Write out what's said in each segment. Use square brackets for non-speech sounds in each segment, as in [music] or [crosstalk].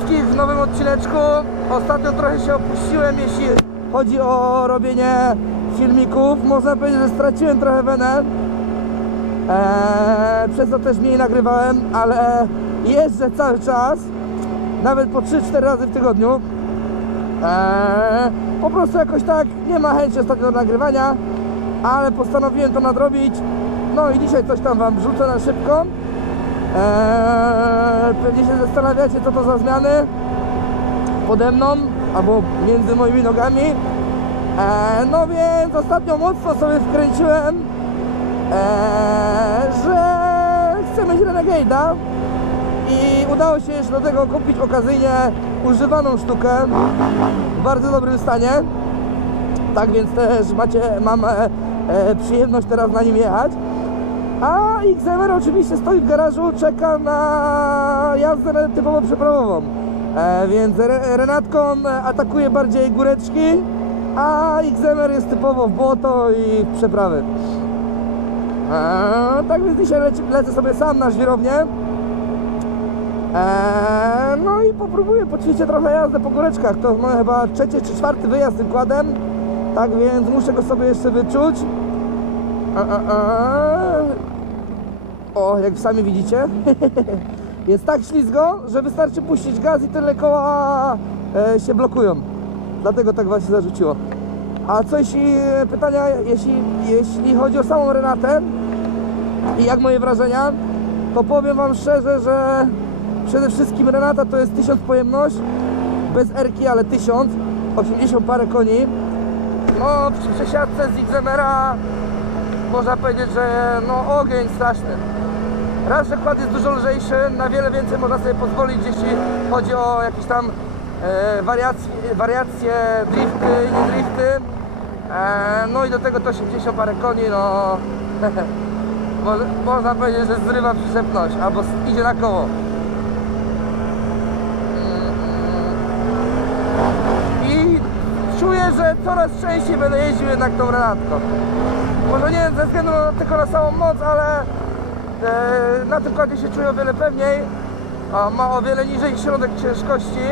wszystkich w nowym odcineczku. Ostatnio trochę się opuściłem, jeśli chodzi o robienie filmików. Można powiedzieć, że straciłem trochę wenę. Eee, przez to też mniej nagrywałem, ale jeżdżę cały czas. Nawet po 3-4 razy w tygodniu. Eee, po prostu jakoś tak nie ma chęci ostatnio do nagrywania, ale postanowiłem to nadrobić. No i dzisiaj coś tam Wam wrzucę na szybko. Eee, pewnie się zastanawiacie, co to za zmiany pode mną albo między moimi nogami. Eee, no więc ostatnio mocno sobie wkręciłem, eee, że chcę mieć Renegade'a i udało się jeszcze do tego kupić okazyjnie używaną sztukę w bardzo dobrym stanie. Tak więc też macie, mam e, e, przyjemność teraz na nim jechać. A XMR oczywiście stoi w garażu, czeka na jazdę typowo przeprawową. E, więc Re Renatką atakuje bardziej góreczki, a XMR jest typowo w błoto i w przeprawy. E, tak więc dzisiaj leci, lecę sobie sam na żwirownię. E, no i popróbuję poćwiczyć trochę jazdę po góreczkach. To no, chyba trzeci czy czwarty wyjazd tym kładem. Tak więc muszę go sobie jeszcze wyczuć. O, jak sami widzicie, [laughs] jest tak ślizgo, że wystarczy puścić gaz i tyle koła e, się blokują. Dlatego tak właśnie zarzuciło. A co jeśli pytania, jeśli, jeśli chodzi o samą Renatę i jak moje wrażenia, to powiem Wam szczerze, że przede wszystkim Renata to jest 1000 pojemność, bez erki, ale 1000, 80 parę koni. No przy przesiadce z XMR-a można powiedzieć, że no ogień straszny. Że kład jest dużo lżejszy, na wiele więcej można sobie pozwolić, jeśli chodzi o jakieś tam e, wariacje, wariacje, drifty, nie drifty. E, no i do tego to 80 parę koni, no [laughs] mo- można powiedzieć, że zrywa przyczepność, albo idzie na koło. I czuję, że coraz częściej będę jeździł jednak tą Renatką. Może nie ze względu tylko na samą moc, ale na tym kładzie się czuję o wiele pewniej. Ma o wiele niżej środek ciężkości.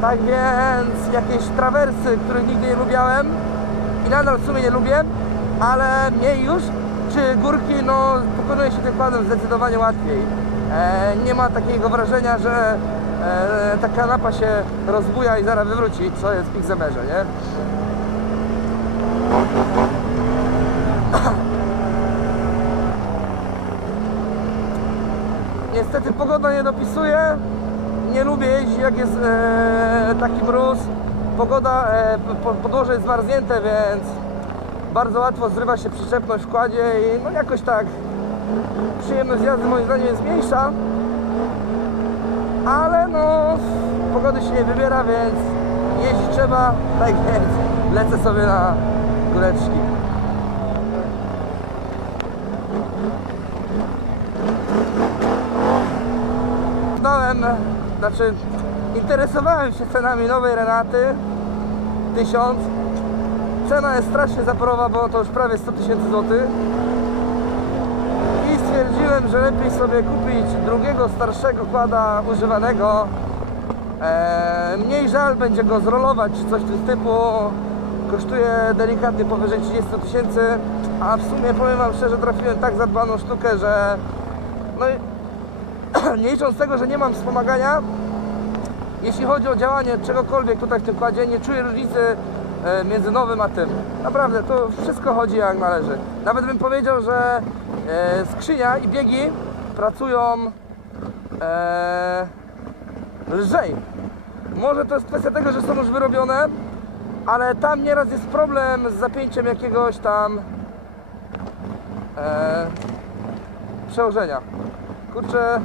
Tak więc jakieś trawersy, których nigdy nie lubiałem i nadal w sumie nie lubię, ale mniej już, czy górki, no pokonuje się tym kładem zdecydowanie łatwiej. E, nie ma takiego wrażenia, że e, ta kanapa się rozbuja i zaraz wywróci, co jest w XMR-ze, nie? Niestety pogoda nie dopisuje. Nie lubię jeździć jak jest e, taki mróz. Pogoda, e, po- podłoże jest zmarznięte, więc bardzo łatwo zrywa się przyczepność w kładzie i no jakoś tak przyjemność jazdy moim zdaniem jest mniejsza. Ale no pogody się nie wybiera, więc jeździć trzeba, tak więc lecę sobie na góreczki. Znałem, znaczy interesowałem się cenami nowej Renaty 1000 Cena jest strasznie zaporowa, bo to już prawie 100 tysięcy złotych. I stwierdziłem, że lepiej sobie kupić drugiego, starszego kłada używanego. Eee, mniej żal będzie go zrolować czy coś w tym typu kosztuje delikatnie powyżej 30 tysięcy. A w sumie powiem Wam szczerze trafiłem tak zadbaną sztukę, że no [clears throat] nie licząc tego, że nie mam wspomagania, jeśli chodzi o działanie czegokolwiek tutaj w tym kładzie, nie czuję różnicy e, między nowym a tym. Naprawdę, to wszystko chodzi jak należy. Nawet bym powiedział, że e, skrzynia i biegi pracują e, lżej. Może to jest kwestia tego, że są już wyrobione, ale tam nieraz jest problem z zapięciem jakiegoś tam przełożenia. Kurczę,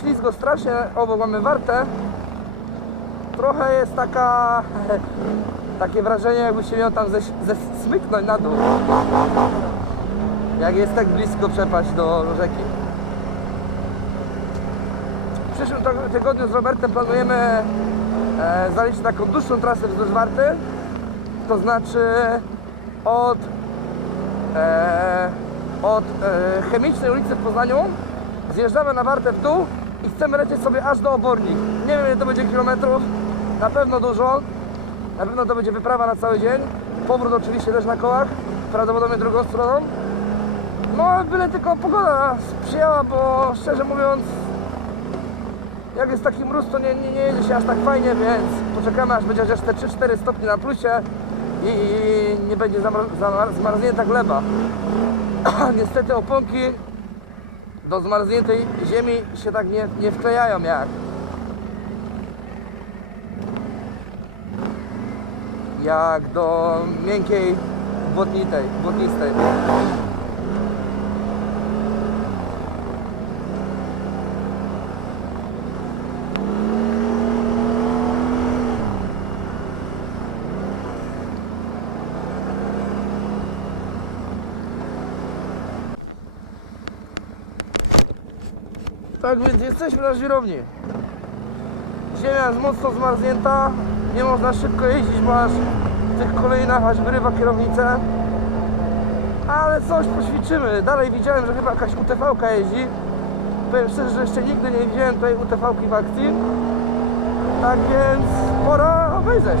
ślizgo strasznie, obok mamy wartę. Trochę jest taka, [laughs] takie wrażenie jakby się miał tam ze, ze smyknąć na dół. Jak jest tak blisko przepaść do rzeki. W przyszłym tyg- tygodniu z Robertem planujemy e, zaliczyć taką dłuższą trasę wzdłuż Warty. To znaczy od e, od e, chemicznej ulicy w Poznaniu zjeżdżamy na Wartę w dół i chcemy lecieć sobie aż do Obornik. Nie wiem ile to będzie kilometrów, na pewno dużo. Na pewno to będzie wyprawa na cały dzień. Powrót oczywiście też na kołach, prawdopodobnie drugą stroną. No byle tylko pogoda sprzyjała, bo szczerze mówiąc jak jest taki mróz, to nie, nie, nie jedzie się aż tak fajnie, więc poczekamy aż będzie chociaż te 3-4 stopnie na plusie i, i nie będzie zamar, zamar, zmarznięta gleba. [clears throat] Niestety oponki do zmarzniętej ziemi się tak nie, nie wklejają jak jak do miękkiej błotnitej, błotnistej. Tak więc jesteśmy na żwirowni. Ziemia jest mocno zmarznięta, nie można szybko jeździć, bo aż w tych kolejnach aż wyrywa kierownicę. Ale coś poćwiczymy. Dalej widziałem, że chyba jakaś UTV-ka jeździ. Powiem szczerze, że jeszcze nigdy nie widziałem tutaj UTV-ki w akcji. Tak więc pora obejrzeć. [laughs]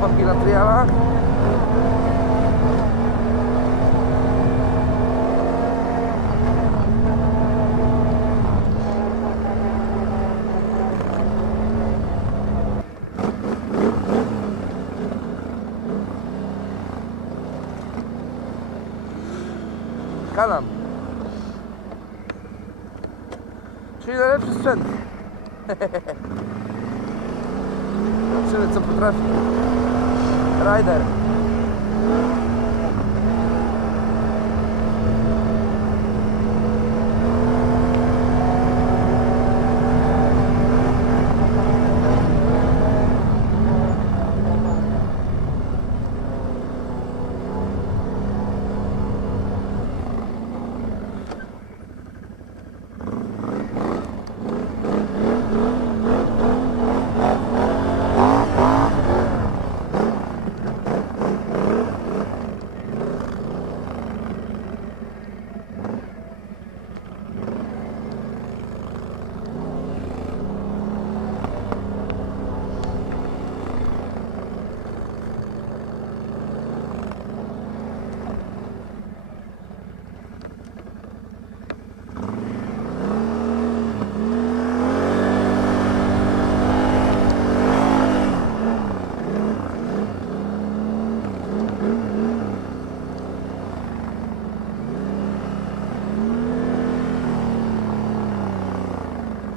Chłopaki na trialach. Kanam. Czyli najlepszy sprzęt. [laughs] Zobaczymy co potrafi. Rider.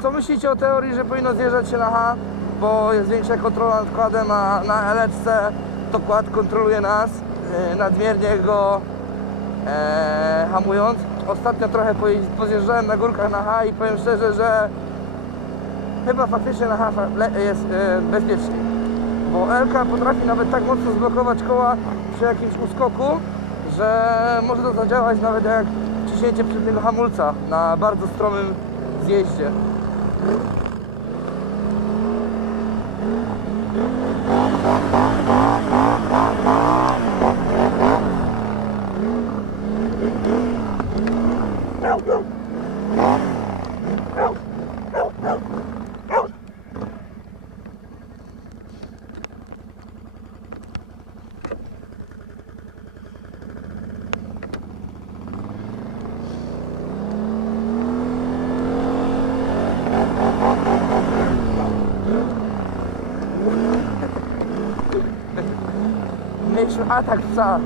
Co myślicie o teorii, że powinno zjeżdżać się na H, bo jest większa kontrola nad kładem, a na LC to kład kontroluje nas, yy, nadmiernie go e, hamując. Ostatnio trochę pozjeżdżałem na górkach na H i powiem szczerze, że chyba faktycznie na H jest e, bezpieczniej. Bo LK potrafi nawet tak mocno zblokować koła przy jakimś uskoku, że może to zadziałać nawet jak ciśnięcie przedniego hamulca na bardzo stromym zjeździe. Grrrr. Atak psa.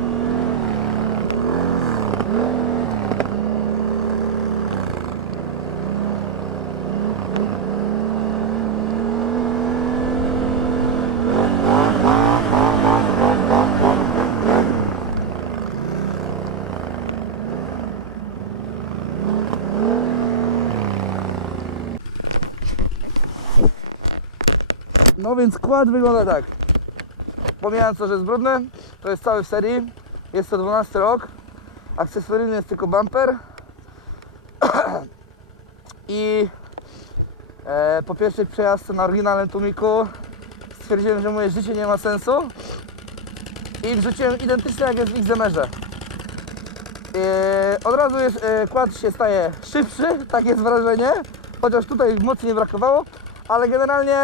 No więc kład wygląda tak. Pomijając to, że jest brudny, to jest cały w serii. Jest to 12 rok. Akcesoryjny jest tylko bumper. [clears throat] I e, po pierwszej przejażdżce na oryginalnym tłumiku stwierdziłem, że moje życie nie ma sensu. I wrzuciłem identyczne jak jest w XMR-ze. Yy, od razu jest, yy, kład się staje szybszy, [laughs] tak jest wrażenie, chociaż tutaj mocy nie brakowało, ale generalnie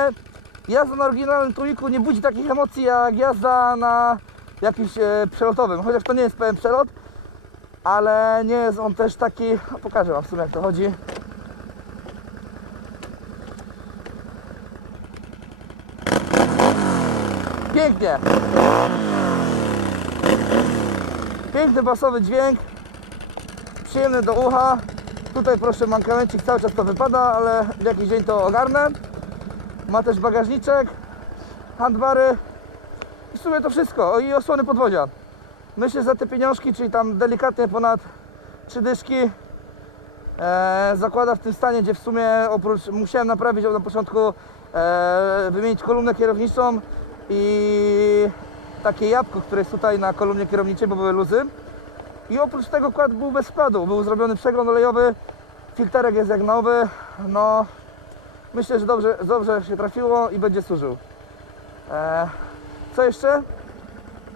jazda na oryginalnym trójku nie budzi takich emocji jak jazda na jakimś e, przelotowym, chociaż to nie jest pełen przelot, ale nie jest on też taki, no, pokażę Wam w sumie jak to chodzi. Pięknie! Piękny basowy dźwięk, przyjemny do ucha. Tutaj proszę mankamencik, cały czas to wypada, ale w jakiś dzień to ogarnę. Ma też bagażniczek, handbary i w sumie to wszystko. I osłony podwozia. Myślę, że za te pieniążki, czyli tam delikatnie ponad trzy dyszki, e, zakłada w tym stanie, gdzie w sumie oprócz musiałem naprawić na początku, e, wymienić kolumnę kierowniczą i takie jabłko, które jest tutaj na kolumnie kierowniczej, bo były luzy. I oprócz tego kład był bez wkładu, był zrobiony przegląd olejowy, filterek jest jak nowy, no myślę, że dobrze, dobrze się trafiło i będzie służył. E, co jeszcze?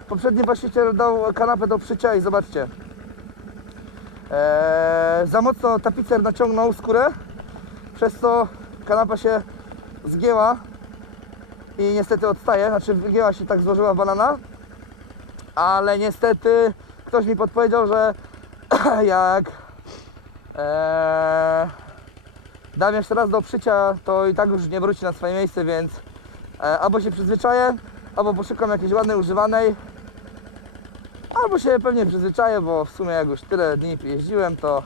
Poprzedni właściciel dał kanapę do przycia i zobaczcie. E, za mocno tapicer naciągnął skórę, przez co kanapa się zgięła i niestety odstaje, znaczy wygięła się tak złożyła banana, ale niestety ktoś mi podpowiedział, że [clears throat] jak e, dam jeszcze raz do obszycia, to i tak już nie wróci na swoje miejsce, więc e, albo się przyzwyczaję, albo poszukam jakiejś ładnej, używanej, albo się pewnie przyzwyczaję, bo w sumie jak już tyle dni jeździłem, to